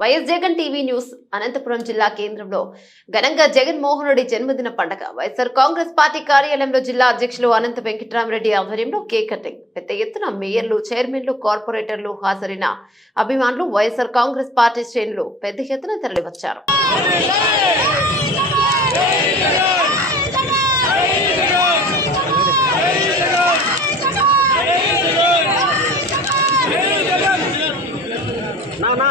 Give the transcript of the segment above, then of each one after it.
YS Jagan TV news Anantapuram జిల్లా కేంద్రంలో ఘనంగా జగన్మోహన్ రెడ్డి జన్మదిన పండగ. వైఎస్ఆర్ కాంగ్రెస్ పార్టీ కార్యాలయంలో జిల్లా అధ్యక్షులు అనంత వెంకటరామరెడ్డి ఆధ్వర్యంలో కేక్ కటింగ్. పెద్ద ఎత్తున మేయర్లు చైర్మన్లు కార్పొరేటర్లు హాజరైన అభిమానులు వైఎస్ఆర్ కాంగ్రెస్ పార్టీ శ్రేణులు పెద్ద ఎత్తున తరలివచ్చారు. అన్నా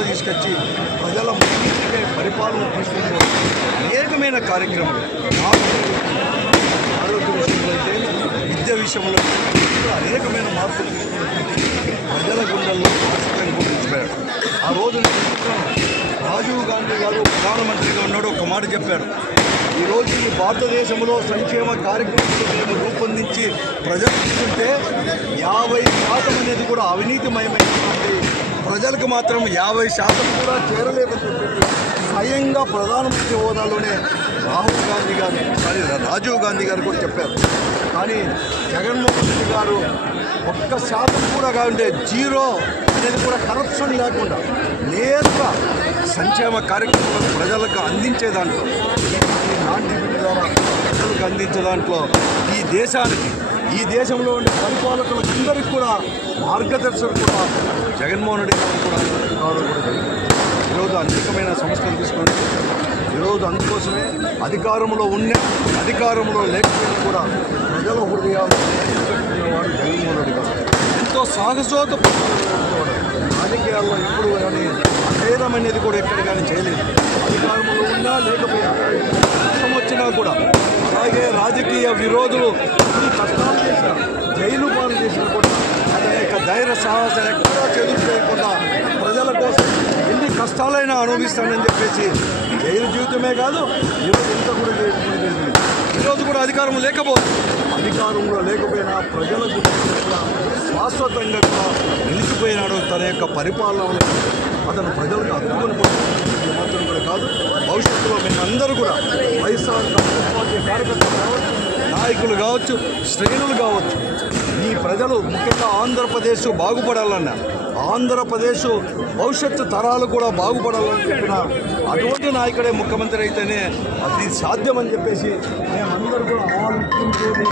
తీసుకొచ్చి ప్రజల ముందుకే పరిపాలన తీసుకొచ్చే అనేకమైన కార్యక్రమాలు ఆరోగ్య విషయంలో అయితే విద్య విషయంలో అనేకమైన మార్పులు ప్రజల గుండెల్లో శాశ్వతంగా గుర్తించిపోయాడు ఆ రోజు రాజీవ్ గాంధీ గారు ప్రధానమంత్రిగా ఉన్నాడు ఒక మాట చెప్పాడు. ఈరోజు ఈ భారతదేశంలో సంక్షేమ కార్యక్రమాలు మేము రూపొందించి ప్రజలు చూస్తుంటే యాభై శాతం అనేది కూడా అవినీతిమయమైనటువంటి ప్రజలకు మాత్రం యాభై శాతం కూడా చేరలేదని చెప్పి స్వయంగా ప్రధానమంత్రి హోదాలోనే రాహుల్ గాంధీ గారు సారీ రాజీవ్ గాంధీ గారు కూడా చెప్పారు. కానీ జగన్మోహన్ రెడ్డి గారు ఒక్క శాతం కూడా కాకుంటే జీరో అనేది కూడా కరప్షన్ లేకుండా నేరుగా సంక్షేమ కార్యక్రమాలు ప్రజలకు అందించే దాంట్లో ద్వారా ప్రజలకు అందించే దాంట్లో ఈ దేశానికి ఈ దేశంలో ఉండే పరిపాలకులందరికీ కూడా మార్గదర్శకులు కూడా జగన్మోహన్ రెడ్డి గారు కూడా కావడం కూడా ఈరోజు అనేకమైన సంస్థలు తీసుకొని ఈరోజు అందుకోసమే అధికారంలో ఉండే అధికారంలో లేకపోయినా కూడా ప్రజల హృదయాలు వాడు జగన్మోహన్ రెడ్డి గారు. ఎంతో సాహసోత రాజకీయాల్లో ఎప్పుడు కానీ అభేదం అనేది కూడా ఎక్కడ కానీ చేయలేదు. అధికారంలో ఉన్నా లేకపోయినా కష్టం వచ్చినా కూడా అలాగే రాజకీయ విరోధులు ఈ కష్టాలు చేసినా జైలు పాలు చేసినా కూడా అతని యొక్క ధైర్య సాహసాలు ఎక్కడా చెదురు చేయకుండా ప్రజల కోసం ఎన్ని కష్టాలైనా అనుభవిస్తానని చెప్పేసి జైలు జీవితమే కాదు ఈరోజు ఎంత కూడా చేయడం ఈరోజు కూడా అధికారం లేకపోతే అధికారంలో లేకపోయినా ప్రజలకు శాశ్వతంగా నిలిచిపోయినాడు తన యొక్క పరిపాలన అతను ప్రజలకు అందుకొని మాత్రం అందరూ కూడా వైఎస్ఆర్ కాంగ్రెస్ పార్టీ కార్యకర్తలు కావచ్చు నాయకులు కావచ్చు శ్రేణులు కావచ్చు ఈ ప్రజలు ముఖ్యంగా ఆంధ్రప్రదేశ్ బాగుపడాలన్నా ఆంధ్రప్రదేశ్ భవిష్యత్తు తరాలు కూడా బాగుపడాలని చెప్పిన అటువంటి నాయకుడే ముఖ్యమంత్రి అయితేనే అది సాధ్యమని చెప్పేసి మేమందరూ కూడా ఆలోచించుకొని